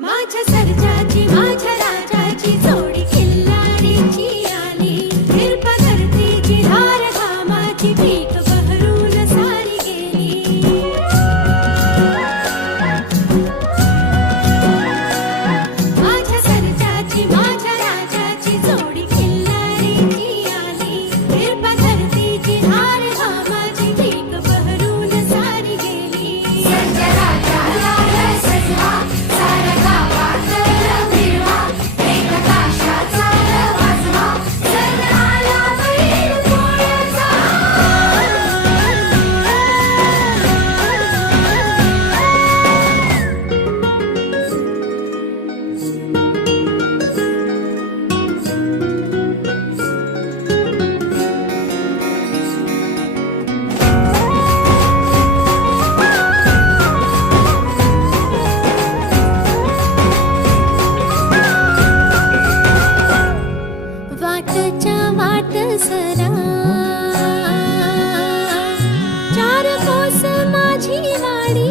माझ्या सर्जाची माझ्या राजाची जोडी खिल्लारीची आली हिरपा धरतीची धार घामाची पीक बहरून सारी गेली माझ्या सर्जाची माझ्या राजाची जोडी खिल्लारीची आली हिरपा धरतीची धार घामाची पीक बहरून सारी गेली सर्ज राजाला सजवा सारा गावात फिरवा एक ताशाचा वाजवा सण आला बैल पोळ्याचा वाटच्या वाट सरा चार कोस माझी वाडी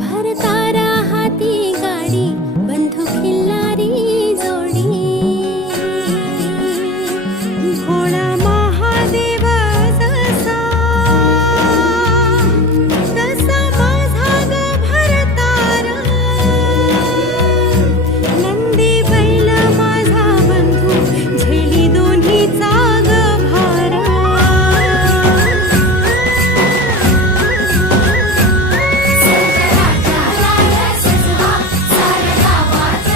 भरतारा हाती गाडी बंधू खिल्लारी जोडी भोळा महादेव जसा तसा माझा ग भरतारा नंदी बैल माझा बंधू झेली दोन्हीचा ग भारा सर्जराजाला सजवा साऱ्या गावात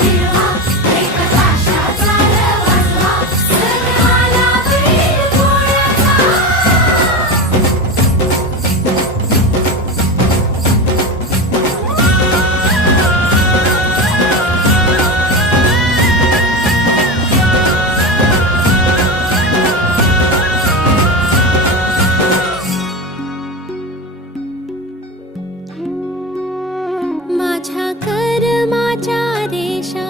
फिरवा एक ताशाचा वाजवा सण आला बैल पोळ्याचा माझ्या कर्माच्या रेषा